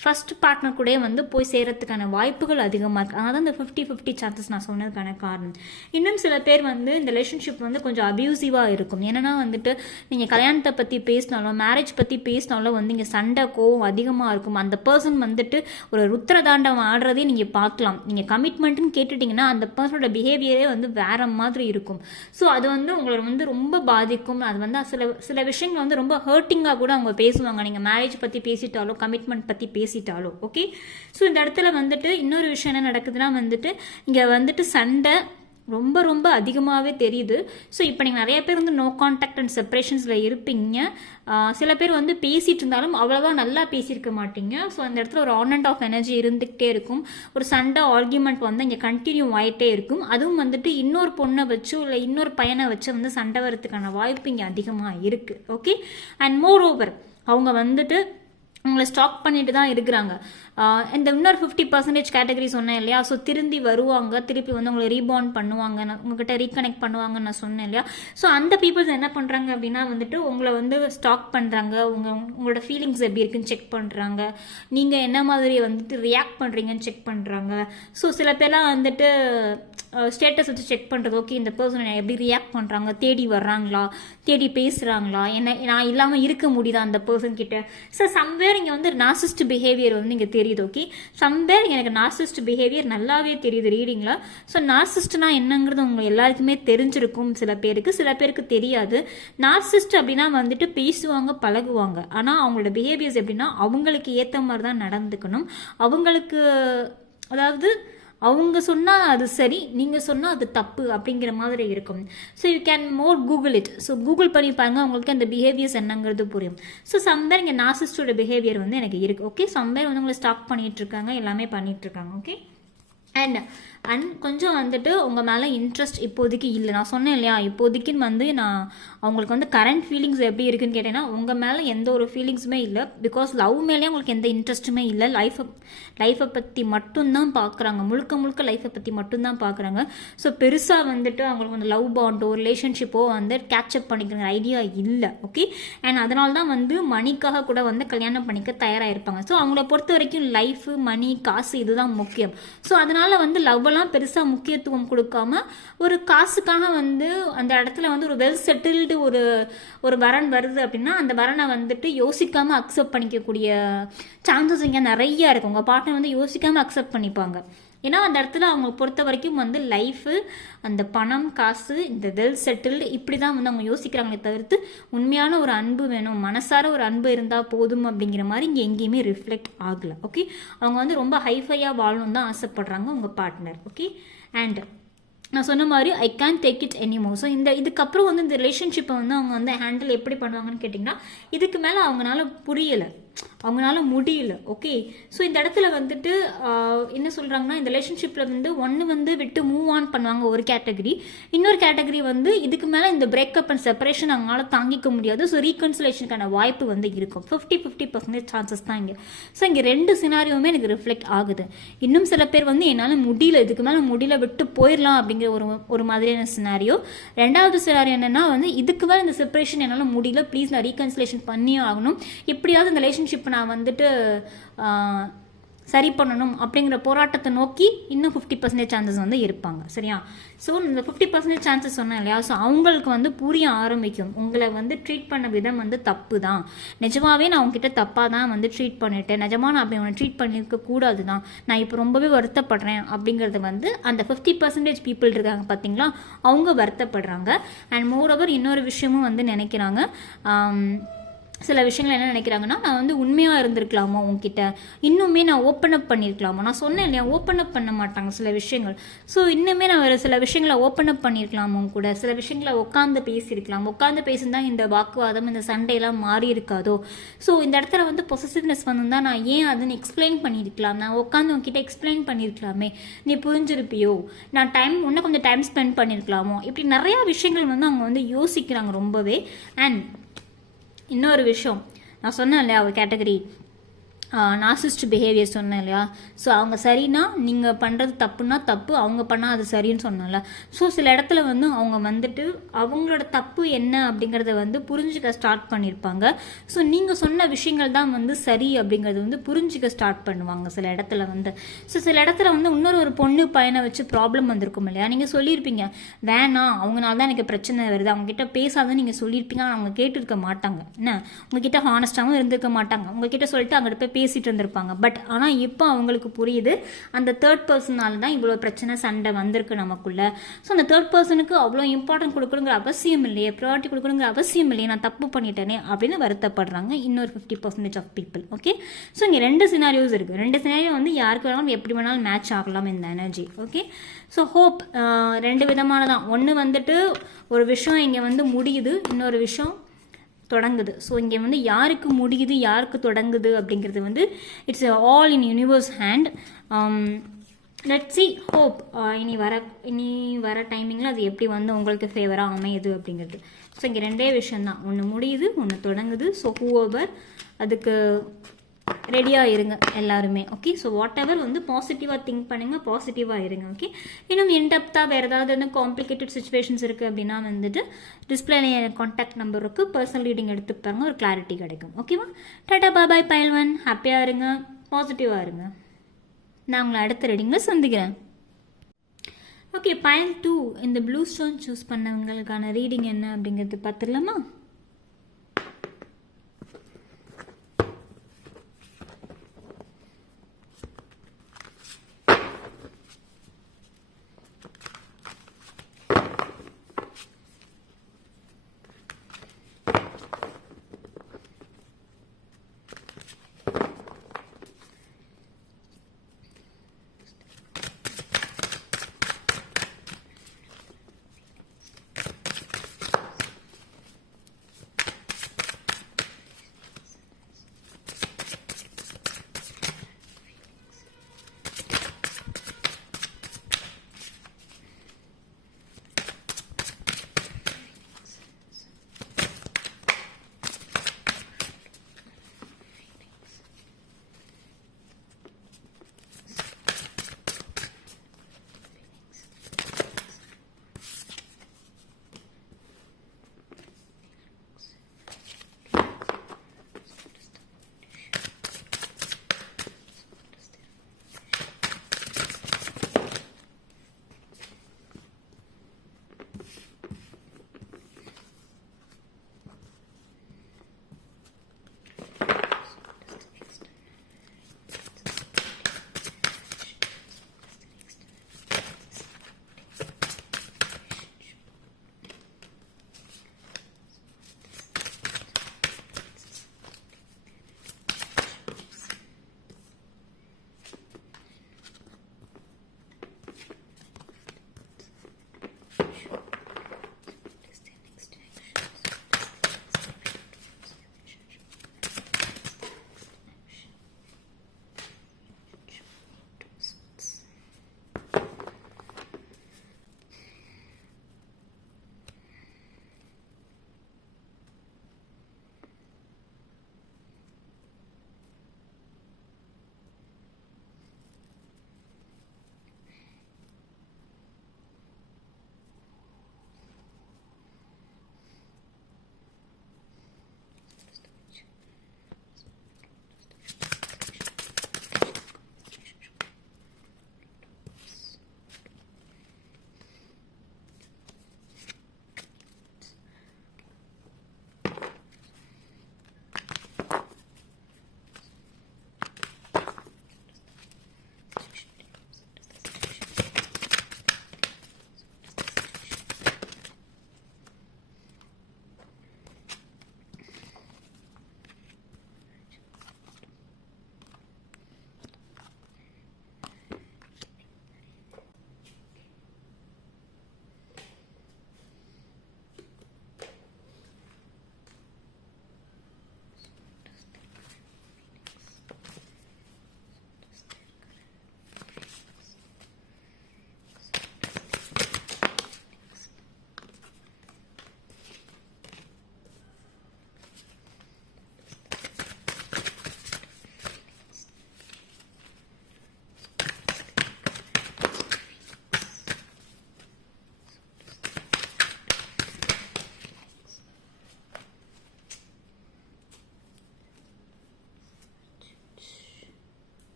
ஃபர்ஸ்ட் பார்ட்னர் கூட வந்து போய் சேரத்துக்கான வாய்ப்புகள் அதிகமாக இருக்குது. அதனால இந்த 50-50 சான்சஸ் நான் சொன்னதுக்கான காரணம். இன்னும் சில பேர் வந்து இந்த ரிலேஷன்ஷிப் வந்து கொஞ்சம் அப்யூசிவாக இருக்கும். என்னன்னா வந்துட்டு நீங்கள் கல்யாணத்தை பற்றி பேசினாலும் மேரேஜ் பற்றி பேசினாலும் வந்து இங்கே சண்டை கோவம் அதிகமாக இருக்கும். அந்த பர்சன் வந்துட்டு ஒரு ருத்ரதாண்டம் ஆடுறதே நீங்கள் பார்க்கலாம். நீங்கள் கமிட்மெண்ட்டுன்னு கேட்டுட்டிங்கன்னா அந்த பர்சனோட பிஹேவியரே வந்து வேற மாதிரி இருக்கும். ஸோ அது வந்து உங்களை வந்து ரொம்ப பாதிக்கும். அது வந்து சில விஷயங்கள் வந்து ரொம்ப ஹர்ட்டிங்காக கூட அவங்க பேசுவாங்க, நீங்கள் மேரேஜ் பற்றி பேசிட்டாலோ கமிட்மெண்ட் பற்றி பேசிட்டாலோ. ஓகே, ஸோ இந்த இடத்துல வந்துட்டு இன்னொரு விஷயம் என்ன நடக்குதுன்னா வந்துட்டு இங்கே வந்துட்டு சண்டை ரொம்ப ரொம்ப அதிகமாகவே தெரியுது. ஸோ இப்போ நீங்கள் நிறைய பேர் வந்து நோ கான்டாக்ட் அண்ட் செப்பரேஷன்ஸில் இருப்பீங்க. சில பேர் வந்து பேசிகிட்டு இருந்தாலும் அவ்வளோவா நல்லா பேசியிருக்க மாட்டீங்க. ஸோ அந்த இடத்துல ஒரு ஆன் அண்ட் ஆஃப் எனர்ஜி இருந்துக்கிட்டே இருக்கும். ஒரு சண்டை ஆர்கியூமெண்ட் வந்து இங்கே கண்டினியூ ஆகிட்டே இருக்கும். அதுவும் வந்துட்டு இன்னொரு பொண்ணை வச்சோ இல்லை இன்னொரு பையனை வச்சு வந்து சண்டை வரதுக்கான வாய்ப்பு இங்கே அதிகமாக இருக்குது. ஓகே, அண்ட் மோர் ஓவர் அவங்க வந்துட்டு உங்களை ஸ்டாக் பண்ணிட்டு தான் இருக்கிறாங்க. இந்த இன்னொரு 50% கேட்டகரி சொன்னேன் இல்லையா, ஸோ திரும்பி வருவாங்க, திருப்பி வந்து உங்களை ரீபாண்ட் பண்ணுவாங்க, உங்ககிட்ட ரீகனெக்ட் பண்ணுவாங்கன்னு நான் சொன்னேன் இல்லையா. ஸோ அந்த பீப்புள்ஸ் என்ன பண்ணுறாங்க அப்படின்னா வந்துட்டு உங்களை வந்து ஸ்டாக் பண்ணுறாங்க, உங்களோட ஃபீலிங்ஸ் எப்படி இருக்குன்னு செக் பண்ணுறாங்க, நீங்கள் என்ன மாதிரி வந்துட்டு ரியாக்ட் பண்ணுறீங்கன்னு செக் பண்ணுறாங்க. ஸோ சில பேர்லாம் வந்துட்டு ஸ்டேட்டஸ் வச்சு செக் பண்ணுறது, ஓகே இந்த பர்சன் எப்படி ரியாக்ட் பண்ணுறாங்க, தேடி வர்றாங்களா, தேடி பேசுகிறாங்களா, என்ன நான் இல்லாமல் இருக்க முடியுதா அந்த பர்சன் கிட்ட. ஸோ சம்வேர் இங்கே வந்து நார்சிஸ்ட் பிஹேவியர் வந்து இங்கே தெரியுது. ஓகே, சம்வேர் எனக்கு நார்சிஸ்ட் பிஹேவியர் நல்லாவே தெரியுது ரீடிங்ல. ஸோ நார்சிஸ்ட்னா என்னங்கிறது உங்களுக்கு எல்லாருக்குமே தெரிஞ்சிருக்கும், சில பேருக்கு தெரியாது. நார்சிஸ்ட் அப்படின்னா வந்துட்டு பேசுவாங்க, பழகுவாங்க, ஆனால் அவங்களோட பிஹேவியர்ஸ் எப்படின்னா அவங்களுக்கு ஏற்ற மாதிரி தான் நடந்துக்கணும். அவங்களுக்கு அதாவது அவங்க சொன்னால் அது சரி, நீங்கள் சொன்னால் அது தப்பு அப்படிங்கிற மாதிரி இருக்கும். So you can more Google it. So Google பண்ணி பாருங்க, உங்களுக்கு அந்த பிஹேவியர்ஸ் என்னங்கிறது புரியும். ஸோ சம்வேர் இங்கே நார்சிஸ்டோட பிஹேவியர் வந்து எனக்கு இருக்குது. ஓகே, சம்வேர் வந்து உங்களை ஸ்டாக் பண்ணிட்டு இருக்காங்க, எல்லாமே பண்ணிட்டு இருக்காங்க. ஓகே, அண்ட் கொஞ்சம் வந்துட்டு உங்கள் மேலே இன்ட்ரெஸ்ட் இப்போதைக்கு இல்லை. நான் சொன்னேன் இல்லையா, இப்போதைக்குன்னு வந்து நான் அவங்களுக்கு வந்து கரண்ட் ஃபீலிங்ஸ் எப்படி இருக்குன்னு கேட்டேன்னா உங்கள் மேலே எந்த ஒரு ஃபீலிங்ஸுமே இல்லை. பிகாஸ் லவ் மேலேயே உங்களுக்கு எந்த இன்ட்ரெஸ்ட்டுமே இல்லை. லைஃப்பை பற்றி மட்டும்தான் பார்க்குறாங்க, முழுக்க லைஃப்பை பற்றி மட்டும்தான் பார்க்குறாங்க. ஸோ பெருசாக வந்துட்டு அவங்களுக்கு வந்து லவ் பாண்டோ ரிலேஷன்ஷிப்போ வந்து கேட்சப் பண்ணிக்கிற ஐடியா இல்லை. ஓகே, அண்ட் அதனால தான் வந்து மணிக்காக கூட வந்து கல்யாணம் பண்ணிக்க தயாராக இருப்பாங்க. ஸோ அவங்கள பொறுத்த வரைக்கும் லைஃபு, மணி, காசு இதுதான் முக்கியம். ஸோ அதனால வந்து லவ்வெல்லாம் பெருசாக முக்கியத்துவம் கொடுக்காம ஒரு காசுக்காக வந்து அந்த இடத்துல வந்து ஒரு வெல் செட்டில்டு ஒரு வரன் வருது அப்படின்னா அந்த வரனை வந்துட்டு யோசிக்காம அக்செப்ட் பண்ணிக்கக்கூடிய சான்சஸ் இங்கே நிறைய இருக்கு. உங்கள் பார்ட்னர் வந்து யோசிக்காம அக்செப்ட் பண்ணிப்பாங்க. ஏன்னா அந்த இடத்துல அவங்க பொறுத்த வரைக்கும் வந்து லைஃபு, அந்த பணம், காசு, இந்த வெல் செட்டில்டு இப்படி தான் வந்து அவங்க யோசிக்கிறாங்களே தவிர்த்து உண்மையான ஒரு அன்பு வேணும், மனசார ஒரு அன்பு இருந்தால் போதும் அப்படிங்கிற மாதிரி இங்கே எங்கேயுமே ரிஃப்ளெக்ட் ஆகலை. ஓகே, அவங்க வந்து ரொம்ப ஹைஃபையாக வாழணும் தான் ஆசைப்படுறாங்க உங்கள் பார்ட்னர். ஓகே, அண்ட் நான் சொன்ன மாதிரி I can take it anymore. So இதுக்கப்புறம் வந்து இந்த ரிலேஷன்ஷிப்பை வந்து அவங்க வந்து ஹேண்டில் எப்படி பண்ணுவாங்கன்னு கேட்டிங்கன்னா இதுக்கு மேலே அவங்களால அவங்களால முடியல. ஓகே, ஸோ இந்த இடத்துல வந்துட்டு என்ன சொல்கிறாங்கன்னா இந்த ரிலேஷன்ஷிப்பில் வந்து ஒன்று வந்து விட்டு மூவ் ஆன் பண்ணுவாங்க ஒரு கேட்டகரி, இன்னொரு கேட்டகரி வந்து இதுக்கு மேலே இந்த பிரேக்கப் அண்ட் செப்பரேஷன் அவங்களால தாங்கிக்க முடியாது. ஸோ ரீகன்சிலேஷனுக்கான வாய்ப்பு வந்து இருக்கும். 50% சான்சஸ் தான் இங்கே. ஸோ இங்கே ரெண்டு சினாரியோவுமே எனக்கு ரிஃப்ளெக்ட் ஆகுது. இன்னும் சில பேர் வந்து என்னால் முடியல, இதுக்கு மேலே முடியல, விட்டு போயிடலாம் அப்படிங்கிற ஒரு மாதிரியான சினாரியோ. ரெண்டாவது சினாரியோ என்னன்னா வந்து இதுக்கு மேலே இந்த செப்பரேஷன் என்னால் முடியல, ப்ளீஸ் நான் ரீகன்சிலேஷன் பண்ணியே ஆகணும், எப்படியாவது இந்த ரிலேஷன்ஷிப் நான் வந்துட்டு சரி பண்ணணும் அப்படிங்கிற போராட்டத்தை நோக்கி இன்னும் 50% சான்சஸ் வந்து இருப்பாங்க. சரியா? ஸோ இந்த 50% சான்சஸ் சொன்னேன் இல்லையா, ஸோ அவங்களுக்கு வந்து புரிய ஆரம்பிக்கும் உங்களை வந்து ட்ரீட் பண்ண விதம் வந்து தப்பு தான், நிஜமாவே நான் உங்ககிட்ட தப்பாக தான் வந்து ட்ரீட் பண்ணிட்டேன், நிஜமாக நான் அப்படி உன்னை ட்ரீட் பண்ணியிருக்க கூடாது தான், நான் இப்போ ரொம்பவே வருத்தப்படுறேன் அப்படிங்கிறது வந்து அந்த 50% பீப்புள் இருக்காங்க பார்த்தீங்களா, அவங்க வருத்தப்படுறாங்க. அண்ட் மோரோவர் இன்னொரு விஷயமும் வந்து நினைக்கிறாங்க, சில விஷயங்கள் என்ன நினைக்கிறாங்கன்னா நான் வந்து உண்மையாக இருந்திருக்கலாமோ உங்ககிட்ட, இன்னுமே நான் ஓப்பன் அப் பண்ணியிருக்கலாமோ. நான் சொன்னேன் இல்லையா, ஓப்பன் அப் பண்ண மாட்டாங்க சில விஷயங்கள். ஸோ இன்னுமே நான் வேறு சில விஷயங்களை ஓப்பன் அப் பண்ணியிருக்கலாமோ கூட, சில விஷயங்களை உட்காந்து பேசியிருக்கலாம், உட்காந்து பேசியிருந்தால் இந்த வாக்குவாதம், இந்த சண்டையெல்லாம் மாறி இருக்காதோ. ஸோ இந்த இடத்துல வந்து பொசசிவ்னஸ் வந்திருந்தா நான் ஏன் அதுன்னு எக்ஸ்பிளைன் பண்ணியிருக்கலாம், நான் உட்காந்து உங்ககிட்ட எக்ஸ்பிளைன் பண்ணியிருக்கலாமே, நீ புரிஞ்சிருப்பியோ, நான் இன்னும் கொஞ்சம் டைம் ஸ்பெண்ட் பண்ணியிருக்கலாமோ, இப்படி நிறையா விஷயங்கள் வந்து அவங்க வந்து யோசிக்கிறாங்க ரொம்பவே. அண்ட் இன்னொரு விஷயம் நான் சொன்னேன் இல்லையா, ஒரு கேட்டகரி நார்சிஸ்ட் பிஹேவியர் சொன்னேன் இல்லையா, ஸோ அவங்க சரின்னா நீங்கள் பண்ணுறது தப்புன்னா தப்பு, அவங்க பண்ணால் அது சரின்னு சொன்னால. ஸோ சில இடத்துல வந்து அவங்க வந்துட்டு அவங்களோட தப்பு என்ன அப்படிங்கிறத வந்து புரிஞ்சுக்க ஸ்டார்ட் பண்ணியிருப்பாங்க. ஸோ நீங்கள் சொன்ன விஷயங்கள் தான் வந்து சரி அப்படிங்கிறது வந்து புரிஞ்சுக்க ஸ்டார்ட் பண்ணுவாங்க சில இடத்துல வந்து. ஸோ சில இடத்துல வந்து இன்னொரு பொண்ணு பையனை வச்சு ப்ராப்ளம் வந்திருக்கும் இல்லையா, நீங்கள் சொல்லியிருப்பீங்க வேணாம் அவங்களால தான் எனக்கு பிரச்சனை வருது, அவங்ககிட்ட பேசாதான் நீங்கள் சொல்லியிருப்பீங்க, அவங்க கேட்டுருக்க மாட்டாங்க, என்ன உங்ககிட்ட ஹானஸ்டாகவும் இருந்திருக்க மாட்டாங்க, உங்ககிட்ட சொல்லிட்டு அங்கிட்ட போய் பேசிட்டு இருந்திருப்பாங்க. பட் ஆனால் இப்போ அவங்களுக்கு புரியுது அந்த தேர்ட் பர்சனால தான் இவ்வளோ பிரச்சனை சண்டை வந்திருக்கு நமக்குள்ள. ஸோ அந்த தேர்ட் பர்சனுக்கு அவ்வளோ இம்பார்ட்டன்ட் கொடுக்கணுங்கிற அவசியம் இல்லையே, ப்ரையாரிட்டி கொடுக்கணுங்கிற அவசியம் இல்லையே, நான் தப்பு பண்ணிட்டேனே அப்படின்னு வருத்தப்படுறாங்க இன்னொரு 50% ஆஃப் பீப்புள். ஓகே, ஸோ இங்கே ரெண்டு சினாரியோஸ் இருக்குது. ரெண்டு சினாரியோ வந்து யாருக்கு வேணாலும் எப்படி வேணாலும் மேட்ச் ஆகலாம் இந்த எனர்ஜி. ஓகே, ஸோ ஹோப் ரெண்டு விதமானதான். ஒன்று வந்துட்டு ஒரு விஷயம் இங்கே வந்து முடியுது, இன்னொரு விஷயம் தொடங்குது. ஸோ இங்கே வந்து யாருக்கு முடியுது யாருக்கு தொடங்குது அப்படிங்கிறது வந்து it's all in universe hand. Let's see hope இனி வர டைமிங்கில் அது எப்படி வந்து உங்களுக்கு ஃபேவராக அமையுது அப்படிங்கிறது. ஸோ இங்கே ரெண்டே விஷயந்தான், ஒன்று முடியுது ஒன்று தொடங்குது. ஸோ ஹூவர் அதுக்கு ரெடியாக இருங்க எல்லாருமே. ஓகே, ஸோ வாட் எவர் வந்து பாசிட்டிவாக திங்க் பண்ணுங்கள், பாசிட்டிவாக இருங்க. ஓகே, இன்னும் இன்டெப்த்தாக வேறு ஏதாவது வந்து காம்ப்ளிகேட்டட் சுச்சுவேஷன்ஸ் இருக்குது அப்படின்னா வந்துட்டு டிஸ்பிளேல கான்டாக்ட் நம்பர் இருக்குது, பர்சனல் ரீடிங் எடுத்துட்டு பாருங்க, ஒரு கிளாரிட்டி கிடைக்கும். ஓகேவா? டாடா பாய் பைல் 1, ஹாப்பியாக இருங்க, பாசிட்டிவாக இருங்க. நான் உங்களை அடுத்த ரீடிங்கில் சந்திக்கிறேன். ஓகே, பைல் 2 இந்த ப்ளூ ஸ்டோன் சூஸ் பண்ணவங்களுக்கான ரீடிங் என்ன அப்படிங்கிறது பார்த்துடலாமா?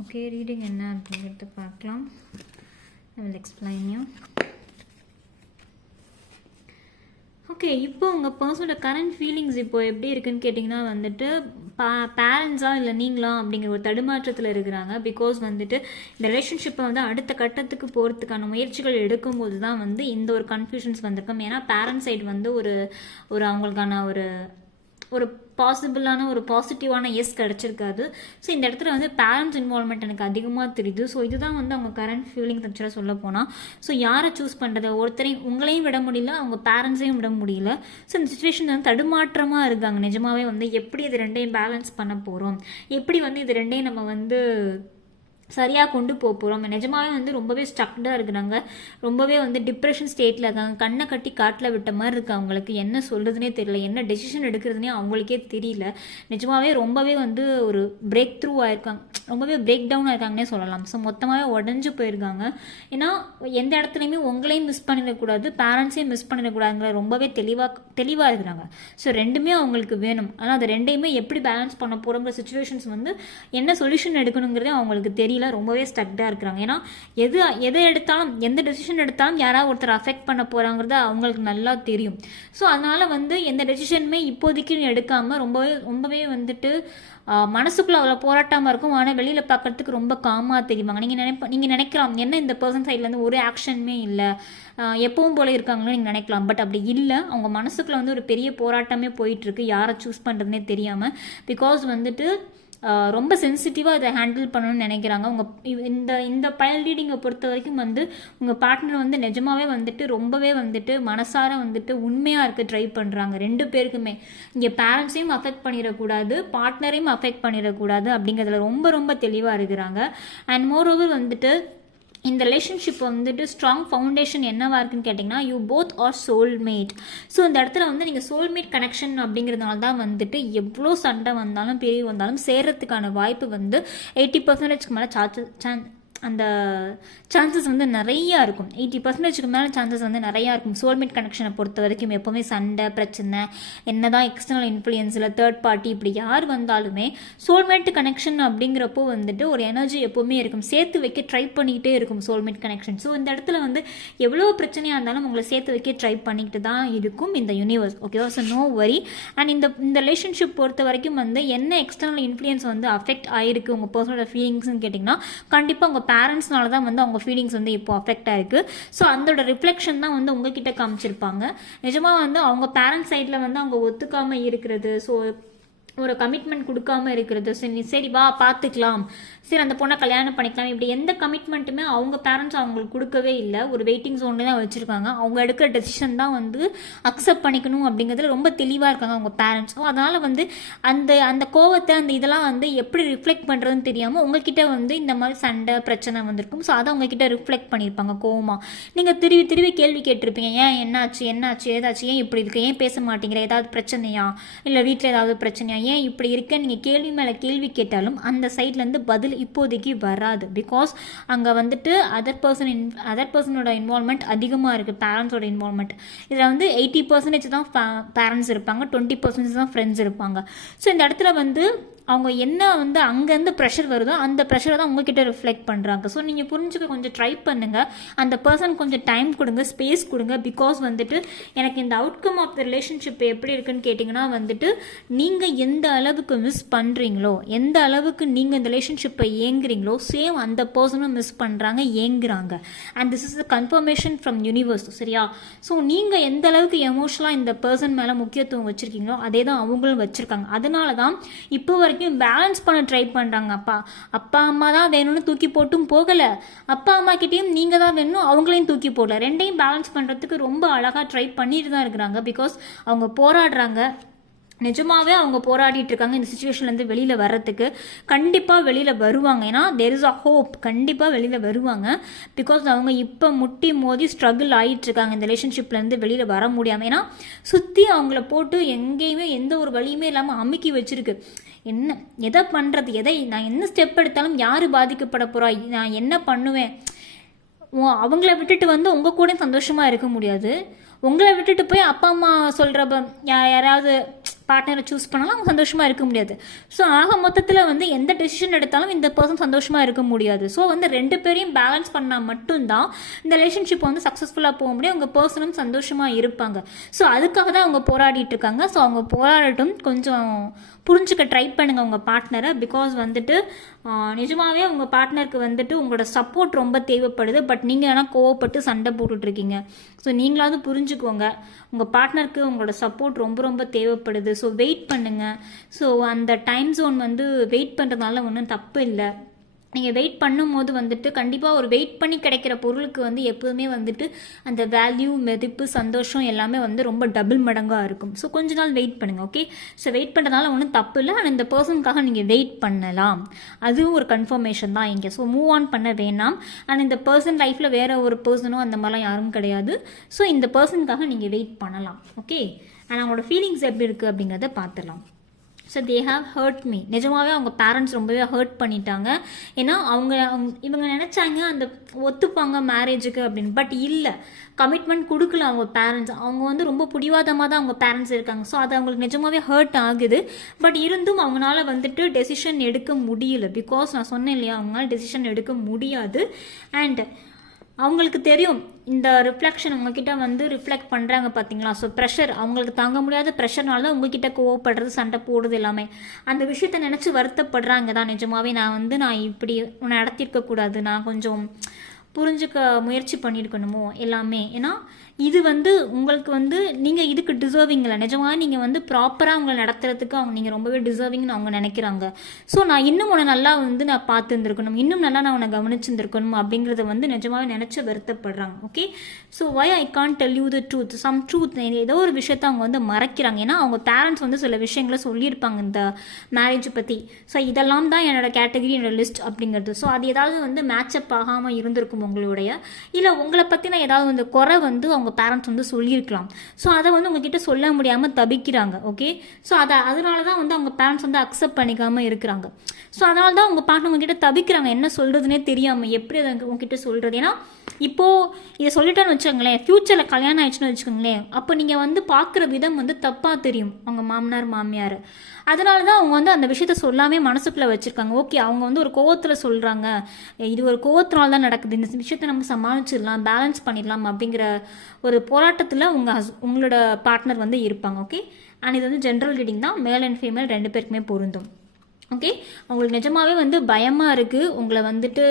ஓகே, ரீடிங் என்ன அப்படிங்கிறது பார்க்கலாம். I will explain you. Okay, இப்போ உங்கள் பர்சனோட கரண்ட் ஃபீலிங்ஸ் இப்போ எப்படி இருக்குன்னு கேட்டிங்கன்னா வந்துட்டு பேரண்ட்ஸாக இல்லை நீங்களா அப்படிங்கிற ஒரு தடுமாற்றத்தில் இருக்கிறாங்க. பிகாஸ் வந்துட்டு இந்த ரிலேஷன்ஷிப்பை வந்து அடுத்த கட்டத்துக்கு போகிறதுக்கான முயற்சிகள் எடுக்கும்போது தான் வந்து இந்த ஒரு கன்ஃபியூஷன்ஸ் வந்திருக்கும். ஏன்னா பேரண்ட் சைடு வந்து ஒரு அவங்களுக்கான ஒரு பாசிபிளான ஒரு பாசிட்டிவான எஸ் கிடச்சிருக்காது. ஸோ இந்த இடத்துல வந்து பேரண்ட்ஸ் இன்வால்மெண்ட் எனக்கு அதிகமாக தெரியுது. ஸோ இதுதான் வந்து அவங்க கரண்ட் ஃபீலிங்ஸ் ஆக்சுவலாக சொல்ல போனால். ஸோ யாரை சூஸ் பண்ணுறது, ஒருத்தரையும் உங்களையும் விட முடியல, அவங்க பேரண்ட்ஸையும் விட முடியல. ஸோ இந்த சுச்சுவேஷன் வந்து தடுமாற்றமாக இருக்காங்க. நிஜமாவே வந்து எப்படி இது ரெண்டையும் பேலன்ஸ் பண்ண போகிறோம், எப்படி வந்து இது ரெண்டையும் நம்ம வந்து சரியாக கொண்டு போகிறோம். நிஜமாவே வந்து ரொம்பவே ஸ்டக்டாக இருக்கிறாங்க, ரொம்பவே வந்து டிப்ரெஷன் ஸ்டேட்டில் இருக்காங்க, கண்ணை கட்டி காட்டில் விட்ட மாதிரி இருக்குது. அவங்களுக்கு என்ன சொல்கிறதுனே தெரியல, என்ன டெசிஷன் எடுக்கிறதுனே அவங்களுக்கே தெரியல. நிஜமாவே ரொம்பவே வந்து ஒரு பிரேக் த்ரூ ஆயிருக்காங்க, ரொம்பவே பிரேக் டவுன் ஆயிருக்காங்கன்னே சொல்லலாம். ஸோ மொத்தமாகவே உடஞ்சி போயிருக்காங்க. ஏன்னா எந்த இடத்துலையுமே உங்களையும் மிஸ் பண்ணிடக்கூடாது, பேரண்ட்ஸையும் மிஸ் பண்ணிடக்கூடாதுங்கிற ரொம்பவே தெளிவாக இருக்கிறாங்க. ஸோ ரெண்டுமே அவங்களுக்கு வேணும். ஆனால் அது ரெண்டையுமே எப்படி பேலன்ஸ் பண்ண போகிறோங்கிற சுச்சுவேஷன்ஸ் வந்து என்ன சொல்யூஷன் எடுக்கணுங்கிறதே அவங்களுக்கு தெரியல, ரொம்பவே ஸ்டக்டாக இருக்கிறாங்க. ஏன்னா எதை எடுத்தாலும், எந்த டெசிஷன் எடுத்தாலும் யாராவது ஒருத்தர் அஃபெக்ட் பண்ண போகிறாங்கிறது அவங்களுக்கு நல்லா தெரியும். ஸோ அதனால் வந்து எந்த டெசிஷனுமே இப்போதைக்கு எடுக்காமல் ரொம்பவே வந்துட்டு மனசுக்குள்ளே அவ்வளோ போராட்டமாக இருக்கும். ஆனால் வெளியில் பார்க்குறதுக்கு ரொம்ப காமாக தெரியுவாங்க. நீங்கள் நினைக்கலாம் என்ன இந்த பர்சன் சைட்லேருந்து ஒரு ஆக்ஷனுமே இல்லை, எப்பவும் போல இருக்காங்களோ நீங்கள் நினைக்கலாம். பட் அப்படி இல்லை, அவங்க மனசுக்குள்ளே வந்து ஒரு பெரிய போராட்டமே போயிட்டுருக்கு, யாரை சூஸ் பண்ணுறதுனே தெரியாமல். பிகாஸ் வந்துட்டு ரொம்ப சென்சிட்டிவாக இதை ஹேண்டில் பண்ணணும்னு நினைக்கிறாங்க. இந்த பயல் ரீடிங்கை பொறுத்த வரைக்கும் வந்து உங்கள் பார்ட்னர் வந்து நிஜமாவே வந்துட்டு ரொம்பவே வந்துட்டு மனசார வந்துட்டு உண்மையாக இருக்க ட்ரை பண்ணுறாங்க. ரெண்டு பேருக்குமே இங்கே பேரண்ட்ஸையும் அஃபெக்ட் பண்ணிடக்கூடாது, பார்ட்னரையும் அஃபெக்ட் பண்ணிடக்கூடாது அப்படிங்கிறதுல ரொம்ப தெளிவாக இருக்கிறாங்க. அண்ட் மோரோவர் வந்துட்டு இந்த ரிலேஷன்ஷிப் வந்துட்டு ஸ்ட்ராங் ஃபவுண்டேஷன் என்னவா இருக்குன்னு கேட்டிங்கன்னா, you both are soulmate. So இந்த இடத்துல வந்து நீங்கள் சோல்மேட் கனெக்ஷன் அப்படிங்கிறதுனால தான் வந்துட்டு எவ்வளோ சண்டை வந்தாலும் பிரிவு வந்தாலும் சேர்றதுக்கான வாய்ப்பு வந்து 80% மேலே அந்த சான்சஸ் வந்து நிறையா இருக்கும். 80% மேலே சான்சஸ் வந்து நிறையா இருக்கும். சோல்மேட் கனெக்ஷனை பொறுத்த வரைக்கும் எப்போவுமே சண்டை பிரச்சனை என்னதான் எக்ஸ்டர்னல் இன்ஃப்ளூயன்ஸில் தேர்ட் பார்ட்டி இப்படி யார் வந்தாலுமே சோல்மேட் கனெக்ஷன் அப்படிங்கிறப்போ வந்துட்டு ஒரு எனர்ஜி எப்போவுமே இருக்கும், சேர்த்து வைக்க ட்ரை பண்ணிக்கிட்டே இருக்கும் சோல்மேட் கனெக்ஷன். ஸோ இந்த இடத்துல வந்து எவ்வளோ பிரச்சனையாக இருந்தாலும் உங்களை சேர்த்து வைக்க ட்ரை பண்ணிக்கிட்டு தான் இருக்கும் இந்த யூனிவர்ஸ். ஓகேவா? So no worry. அண்ட் இந்த ரிலேஷன்ஷிப் பொறுத்த வரைக்கும் வந்து என்ன எக்ஸ்டர்னல் இன்ஃப்ளூயன்ஸ் வந்து அஃபெக்ட் ஆகிருக்கு உங்கள் பர்சனோட ஃபீலிங்ஸ்ன்னு கேட்டிங்கன்னா, கண்டிப்பாக உங்கள் பேரண்ட்ஸ்னால தான் வந்து அவங்க ஃபீலிங்ஸ் வந்து இப்போ அஃபெக்ட் ஆயிருக்கு. ஸோ அதோட ரிஃப்ளெக்ஷன் தான் வந்து உங்ககிட்ட காமிச்சிருப்பாங்க. நிஜமாக வந்து அவங்க பேரண்ட்ஸ் சைடில் வந்து அவங்க ஒத்துக்காமல் இருக்கிறது, ஸோ ஒரு கமிட்மெண்ட் கொடுக்காம இருக்கிறது, சரி வா பார்த்துக்கலாம், சரி அந்த பொண்ணை கல்யாணம் பண்ணிக்கலாம், இப்படி எந்த கமிட்மெண்ட்டுமே அவங்க பேரண்ட்ஸ் அவங்களுக்கு கொடுக்கவே இல்லை. ஒரு வெயிட்டிங் ஜோன்ல தான் வச்சுருக்காங்க. அவங்க எடுக்கிற டெசிஷன் தான் வந்து அக்செப்ட் பண்ணிக்கணும் அப்படிங்கிறதுல ரொம்ப தெளிவாக இருக்காங்க அவங்க பேரண்ட்ஸ். அதனால் வந்து அந்த கோவத்தை அந்த இதெல்லாம் வந்து எப்படி ரிஃப்ளெக்ட் பண்ணுறதுன்னு தெரியாமல் உங்ககிட்ட வந்து இந்த மாதிரி சண்டை பிரச்சனை வந்திருக்கும். ஸோ அதை உங்ககிட்ட ரிஃப்ளெக்ட் பண்ணியிருப்பாங்க கோவமாக. நீங்கள் திருவி கேள்வி கேட்டிருப்பீங்க, ஏன் என்னாச்சு ஏதாச்சும், ஏன் இப்படி இருக்கு, ஏன் பேச மாட்டேங்கிற, ஏதாவது பிரச்சனையா, இல்லை வீட்டில் ஏதாவது பிரச்சனையா, ஏன் இப்படி இருக்கேன்னு நீங்கள் கேள்வி மேலே கேள்வி கேட்டாலும் அந்த சைட்லேருந்து பதில் இப்போதைக்கு வராது. பிகாஸ் அங்கே வந்துட்டு அதர் பர்சனோட இன்வால்மெண்ட் அதிகமாக இருக்குது, பேரண்ட்ஸோட இன்வால்மெண்ட். இதில் வந்து 80% தான் பேரண்ட்ஸ் இருப்பாங்க, 20% தான் ஃப்ரெண்ட்ஸ் இருப்பாங்க. ஸோ இந்த இடத்துல வந்து அவங்க என்ன வந்து அங்கேருந்து ப்ரெஷர் வருதோ அந்த ப்ரெஷரை தான் உங்ககிட்ட ரிஃப்ளெக்ட் பண்ணுறாங்க. ஸோ நீங்கள் புரிஞ்சுக்க கொஞ்சம் ட்ரை பண்ணுங்கள், அந்த பர்சன் கொஞ்சம் டைம் கொடுங்க, ஸ்பேஸ் கொடுங்க. பிகாஸ் வந்துட்டு எனக்கு இந்த அவுட்கம் ஆஃப் த ரிலேஷன்ஷிப் எப்படி இருக்குன்னு கேட்டிங்கன்னா வந்துட்டு நீங்கள் எந்த அளவுக்கு மிஸ் பண்ணுறீங்களோ, எந்த அளவுக்கு நீங்கள் இந்த ரிலேஷன்ஷிப்பை ஏங்குறீங்களோ, சேம் அந்த பர்சனும் மிஸ் பண்ணுறாங்க, ஏங்குறாங்க. And this is the confirmation from universe. சரியா? ஸோ நீங்கள் எந்த அளவுக்கு எமோஷனலாக இந்த பர்சன் மேலே முக்கியத்துவம் வச்சுருக்கீங்களோ அதே தான் அவங்களும் வச்சுருக்காங்க. அதனால தான் இப்போ வரைக்கும் பேலன்ஸ் பண்ண ட்ரை பண்ணுறாங்க. அப்பா அம்மா தான் வேணும்னு தூக்கி போட்டும் போகலை, அப்பா அம்மா கிட்டேயும் நீங்கள் தான் வேணும் அவங்களையும் தூக்கி போடல. ரெண்டையும் பேலன்ஸ் பண்ணுறதுக்கு ரொம்ப அழகாக ட்ரை பண்ணிட்டு தான் இருக்கிறாங்க. பிகாஸ் அவங்க போராடுறாங்க, நிஜமாவே அவங்க போராடிட்டு இருக்காங்க இந்த சுச்சுவேஷன்லேருந்து வெளியில் வர்றதுக்கு. கண்டிப்பாக வெளியில் வருவாங்க, ஏன்னா தேர் இஸ் அ ஹோப், கண்டிப்பாக வெளியில் வருவாங்க. பிகாஸ் அவங்க இப்போ முட்டி மோதி ஸ்ட்ரகிள் ஆகிட்டு இருக்காங்க இந்த ரிலேஷன்ஷிப்லேருந்து வெளியில் வர முடியாமல். ஏன்னா சுற்றி அவங்கள போட்டு எங்கேயுமே எந்த ஒரு வழியுமே இல்லாமல் அமுக்கி வச்சிருக்கு. எதை பண்ணுறது, நான் என்ன ஸ்டெப் எடுத்தாலும் யார் பாதிக்கப்பட போகிறா, நான் என்ன பண்ணுவேன், அவங்கள விட்டுட்டு வந்து உங்கள் கூட சந்தோஷமாக இருக்க முடியாது, உங்களை விட்டுட்டு போய் அப்பா அம்மா சொல்கிற யாராவது பார்ட்னரை சூஸ் பண்ணாலும் அவங்க சந்தோஷமாக இருக்க முடியாது. ஸோ ஆக மொத்தத்தில் வந்து எந்த டெசிஷன் எடுத்தாலும் இந்த பர்சன் சந்தோஷமாக இருக்க முடியாது. ஸோ வந்து ரெண்டு பேரையும் பேலன்ஸ் பண்ணால் மட்டும்தான் இந்த ரிலேஷன்ஷிப் வந்து சக்ஸஸ்ஃபுல்லாக போக முடியும், அவங்க பர்சனும் சந்தோஷமாக இருப்பாங்க. ஸோ அதுக்காக தான் அவங்க போராடிட்டு இருக்காங்க. ஸோ அவங்க போராடட்டும், கொஞ்சம் புரிஞ்சுக்க ட்ரை பண்ணுங்கள் உங்கள் பார்ட்னரை. பிகாஸ் வந்துட்டு நிஜமாகவே உங்கள் பார்ட்னருக்கு வந்துட்டு உங்களோட சப்போர்ட் ரொம்ப தேவைப்படுது. பட் நீங்கள் ஆனால் கோவப்பட்டு சண்டை போட்டுட்ருக்கீங்க. ஸோ நீங்களாவது புரிஞ்சுக்கோங்க, உங்கள் பார்ட்னருக்கு உங்களோட சப்போர்ட் ரொம்ப தேவைப்படுது. ஸோ வெயிட் பண்ணுங்கள். ஸோ அந்த டைம் ஜோன் வந்து வெயிட் பண்ணுறதுனால ஒன்றும் தப்பு இல்லை. நீங்கள் வெயிட் பண்ணும்போது வந்துட்டு கண்டிப்பாக ஒரு வெயிட் பண்ணி கிடைக்கிற பொருளுக்கு வந்து எப்போதுமே வந்துட்டு அந்த வேல்யூ, மதிப்பு, சந்தோஷம் எல்லாமே வந்து ரொம்ப டபுள் மடங்காக இருக்கும். ஸோ கொஞ்ச நாள் வெயிட் பண்ணுங்கள். ஓகே, ஸோ வெயிட் பண்ணுறதுனால ஒன்றும் தப்பு இல்லை. ஆனால் இந்த பர்சனுக்காக நீங்கள் வெயிட் பண்ணலாம், அதுவும் ஒரு கன்ஃபர்மேஷன் தான் இங்கே. ஸோ மூவ் ஆன் பண்ண வேணாம். அண்ட் இந்த பர்சன் லைஃப்பில் வேறு ஒரு பர்சனும் அந்த மாதிரிலாம் யாரும் கிடையாது. ஸோ இந்த பர்சனுக்காக நீங்கள் வெயிட் பண்ணலாம். ஓகே, அண்ட் அவங்களோட ஃபீலிங்ஸ் எப்படி இருக்குது அப்படிங்கிறத பார்த்துடலாம். So they have hurt me. நிஜமாகவே அவங்க பேரண்ட்ஸ் ரொம்பவே ஹர்ட் பண்ணிட்டாங்க. ஏன்னா இவங்க நினச்சாங்க அந்த ஒத்துப்பாங்க மேரேஜுக்கு அப்படின்னு. பட் இல்லை, கமிட்மெண்ட் கொடுக்கல அவங்க பேரண்ட்ஸ். அவங்க வந்து ரொம்ப பிடிவாதமாக தான் அவங்க பேரண்ட்ஸ் இருக்காங்க. ஸோ அது அவங்களுக்கு நிஜமாகவே ஹர்ட் ஆகுது. பட் இருந்தும் அவங்களால வந்துட்டு டெசிஷன் எடுக்க முடியல. பிகாஸ் நான் சொன்னேன் இல்லையா, அவங்களால டெசிஷன் எடுக்க முடியாது. அண்ட் அவங்களுக்கு தெரியும் இந்த ரிஃப்ளெக்ஷன் உங்ககிட்ட வந்து ரிஃப்ளெக்ட் பண்ணுறாங்க பார்த்தீங்களா. ஸோ ப்ரெஷர், அவங்களுக்கு தாங்க முடியாத ப்ரெஷர்னால தான் உங்ககிட்ட கோவப்படுறது, சண்டை போடுறது எல்லாமே. அந்த விஷயத்த நினச்சி வருத்தப்படுறாங்க தான். நிஜமாவே நான் இப்படி உன்னை நடத்திருக்கக்கூடாது, நான் கொஞ்சம் புரிஞ்சுக்க முயற்சி பண்ணியிருக்கணுமோ எல்லாமே. ஏன்னா இது வந்து உங்களுக்கு வந்து நீங்கள் இதுக்கு டிசர்விங் இல்லை. நிஜமாக நீங்கள் வந்து ப்ராப்பராக அவங்களை நடத்துறதுக்கு நீங்கள் ரொம்பவே டிசர்விங்னு அவங்க நினைக்கிறாங்க. ஸோ நான் இன்னும் உன்னை நல்லா வந்து நான் பார்த்துருந்துருக்கணும், இன்னும் நல்லா நான் உன்னை கவனிச்சுருந்துருக்கணும் அப்படிங்கிறத வந்து நிஜமாவே நினச்சி வருத்தப்படுறாங்க. Okay, so why I can't tell you the truth, some truth, ஏதோ ஒரு விஷயத்த அவங்க வந்து மறைக்கிறாங்க. ஏன்னா அவங்க பேரண்ட்ஸ் வந்து சில விஷயங்களை சொல்லியிருப்பாங்க இந்த மேரேஜ் பற்றி. ஸோ இதெல்லாம் தான் என்னோட கேட்டகரி, என்னோட லிஸ்ட் அப்படிங்கிறது. ஸோ அது ஏதாவது வந்து மேட்சப் ஆகாமல் இருந்திருக்கும் உங்களுடைய, இல்லை உங்களை பற்றின ஏதாவது வந்து குறை வந்து அவங்க பேரண்ட்ஸ் வந்து சொல்லியிருக்கலாம். ஸோ அதை வந்து உங்ககிட்ட சொல்ல முடியாமல் தவிக்கிறாங்க. ஓகே, ஸோ அதனால தான் வந்து அவங்க பேரண்ட்ஸ் வந்து அக்செப்ட் பண்ணிக்காமல் இருக்கிறாங்க. ஸோ அதனால தான் உங்கள் பார்ட்னர் உங்ககிட்ட தவிக்கிறாங்க, என்ன சொல்கிறதுனே தெரியாமல் எப்படி அதை உங்ககிட்ட சொல்கிறது. ஏன்னா இப்போது இதை சொல்லிட்டேன்னு வச்சுக்கோங்களேன், ஃப்யூச்சரில் கல்யாணம் ஆயிடுச்சுன்னு வச்சுக்கோங்களேன், அப்போ நீங்கள் வந்து பார்க்குற விதம் வந்து தப்பாக தெரியும் அவங்க மாமனார் மாமியார். அதனால தான் அவங்க வந்து அந்த விஷயத்த சொல்லாமே மனசுக்குள்ளே வச்சுருக்காங்க. ஓகே, அவங்க வந்து ஒரு கோவத்தில் சொல்கிறாங்க, இது ஒரு கோவத்தினால தான் நடக்குது, இந்த விஷயத்தை நம்ம சமாளிச்சிடலாம், பேலன்ஸ் பண்ணிடலாம் அப்படிங்கிற ஒரு போராட்டத்தில் உங்களோட பார்ட்னர் வந்து இருப்பாங்க. ஓகே, அண்ட் இது வந்து ஜென்ரல் ரீடிங் தான், மேல் அண்ட் ஃபீமேல் 2 பேருக்குமே பொருந்தும். ஓகே, அவங்களுக்கு நிஜமாவே வந்து பயமாக இருக்குது, உங்களை வந்துட்டு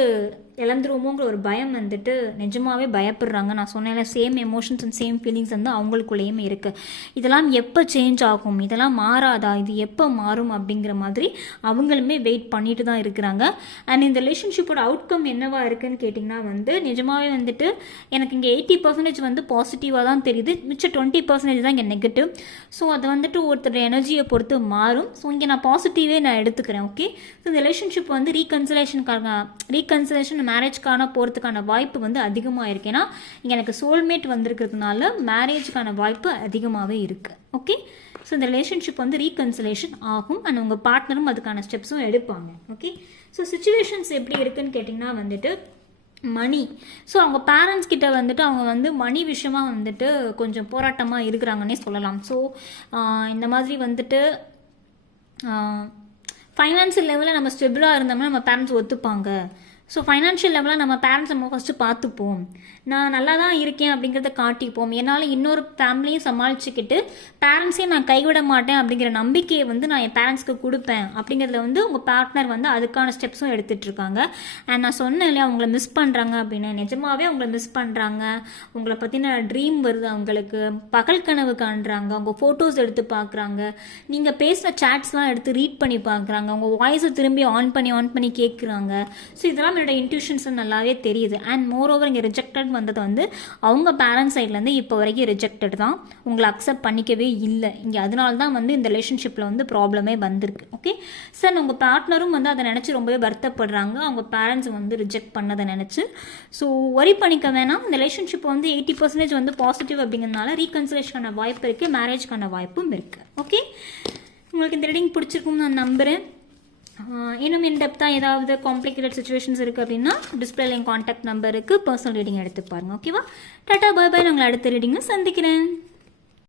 இழந்துருவோமோங்கிற ஒரு பயம் வந்துட்டு நிஜமாவே பயப்படுறாங்க. நான் சொன்னேன், same emotions and same feelings வந்து அவங்களுக்குள்ளேயுமே இருக்குது. இதெல்லாம் எப்போ சேஞ்ச் ஆகும், இதெல்லாம் மாறாதா, இது எப்போ மாறும் அப்படிங்கிற மாதிரி அவங்களுமே வெயிட் பண்ணிட்டு தான் இருக்கிறாங்க. அண்ட் இந்த ரிலேஷன்ஷிப்போட அவுட்கம் என்னவா இருக்குன்னு கேட்டிங்கன்னா வந்து நிஜமாவே வந்துட்டு எனக்கு இங்கே 80% வந்து பாசிட்டிவாக தான் தெரியுது, மிச்சம் 20% தான் இங்கே நெகட்டிவ். ஸோ அது வந்துட்டு ஒருத்தர் எனர்ஜியை பொறுத்து மாறும். ஸோ இங்கே நான் பாசிட்டிவே நான் எடுத்துக்கிறேன். ஓகே, ஸோ இந்த ரிலேஷன்ஷிப் வந்து ரீகன்சிலேஷன் மேரேஜ்க்கான போகிறதுக்கான வாய்ப்பு வந்து அதிகமாக இருக்குது. ஏன்னா இங்கே எனக்கு சோல்மேட் வந்திருக்கிறதுனால மேரேஜுக்கான வாய்ப்பு அதிகமாகவே இருக்குது. ஓகே, ஸோ இந்த ரிலேஷன்ஷிப் வந்து ரீகன்சிலேஷன் ஆகும். அண்ட் உங்கள் பார்ட்னரும் அதுக்கான ஸ்டெப்ஸும் எடுப்பாங்க. ஓகே, ஸோ சிச்சுவேஷன்ஸ் எப்படி இருக்குன்னு கேட்டிங்கன்னா வந்துட்டு மணி. ஸோ அவங்க பேரண்ட்ஸ் கிட்ட வந்துட்டு அவங்க வந்து மணி விஷயமா வந்துட்டு கொஞ்சம் போராட்டமாக இருக்கிறாங்கன்னே சொல்லலாம். ஸோ இந்த மாதிரி வந்துட்டு ஃபைனான்சியல் லெவலில் நம்ம ஸ்டெபிளாக இருந்தோம்னா நம்ம பேரண்ட்ஸ் ஒத்துப்பாங்க. ஸோ ஃபைனான்ஷியல் லெவலில் நம்ம பேரண்ட்ஸ் நம்ம ஃபஸ்ட்டு பார்த்துப்போம், நான் நல்லா தான் இருக்கேன் அப்படிங்கிறத காட்டிப்போம். என்னால் இன்னொரு ஃபேமிலியும் சமாளிச்சுக்கிட்டு பேரண்ட்ஸையும் நான் கைவிட மாட்டேன் அப்படிங்கிற நம்பிக்கையை வந்து நான் என் பேரண்ட்ஸ்க்கு கொடுப்பேன் அப்படிங்கிறதுல வந்து உங்கள் பார்ட்னர் வந்து அதுக்கான ஸ்டெப்ஸும் எடுத்துகிட்ருக்காங்க. அண்ட் நான் சொன்னேன் இல்லையா, அவங்கள மிஸ் பண்ணுறாங்க அப்படின்னு, நிஜமாகவே அவங்கள மிஸ் பண்ணுறாங்க. உங்களை பற்றின ட்ரீம் வருது அவங்களுக்கு, பகல் கனவு காண்றாங்க, அவங்க ஃபோட்டோஸ் எடுத்து பார்க்குறாங்க, நீங்கள் பேசுகிற சேட்ஸ்லாம் எடுத்து ரீட் பண்ணி பார்க்குறாங்க, உங்கள் வாய்ஸை திரும்பி ஆன் பண்ணி கேட்குறாங்க. ஸோ இதெல்லாம் என்னோட இன்ட்யூஷன்ஸ் நல்லாவே தெரியுது. அண்ட் மோர் ஓவர் இங்கே ரிஜெக்டட் வந்தது வந்து அவங்க பேரண்ட்ஸ் சைட்லேருந்து இப்போ வரைக்கும் ரிஜெக்டட் தான், உங்களை அக்செப்ட் பண்ணிக்கவே இல்லை இங்கே. அதனால தான் வந்து இந்த ரிலேஷன்ஷிப்பில் வந்து ப்ராப்ளமே வந்திருக்கு. ஓகே சார், உங்கள் பார்ட்னரும் வந்து அதை நினச்சி ரொம்பவே வருத்தப்படுறாங்க, அவங்க பேரண்ட்ஸ் வந்து ரிஜெக்ட் பண்ணதை நினச்சி. ஸோ ஒரி பண்ணிக்க வேணாம், இந்த ரிலேஷன்ஷிப் வந்து 80% வந்து பாசிட்டிவ் அப்படிங்கிறதுனால ரீகன்சிலேஷனான வாய்ப்பு இருக்குது, மேரேஜ்க்கான வாய்ப்பும் இருக்குது. ஓகே, உங்களுக்கு இந்த ரீடிங் பிடிச்சிருக்கும்னு நான் நம்புகிறேன். இன்னும் இன்டெப்த்தாக ஏதாவது காம்ப்ளிகேட்டட் சுச்சுவேஷன்ஸ் இருக்குது அப்படின்னா டிஸ்பிளேல என் கான்டாக்ட் நம்பருக்கு பர்சனல் ரீடிங் எடுத்து பாருங்கள். ஓகேவா, டாட்டா பாய் பாய், நான் உங்களை அடுத்த ரீடிங்கை சந்திக்கிறேன்.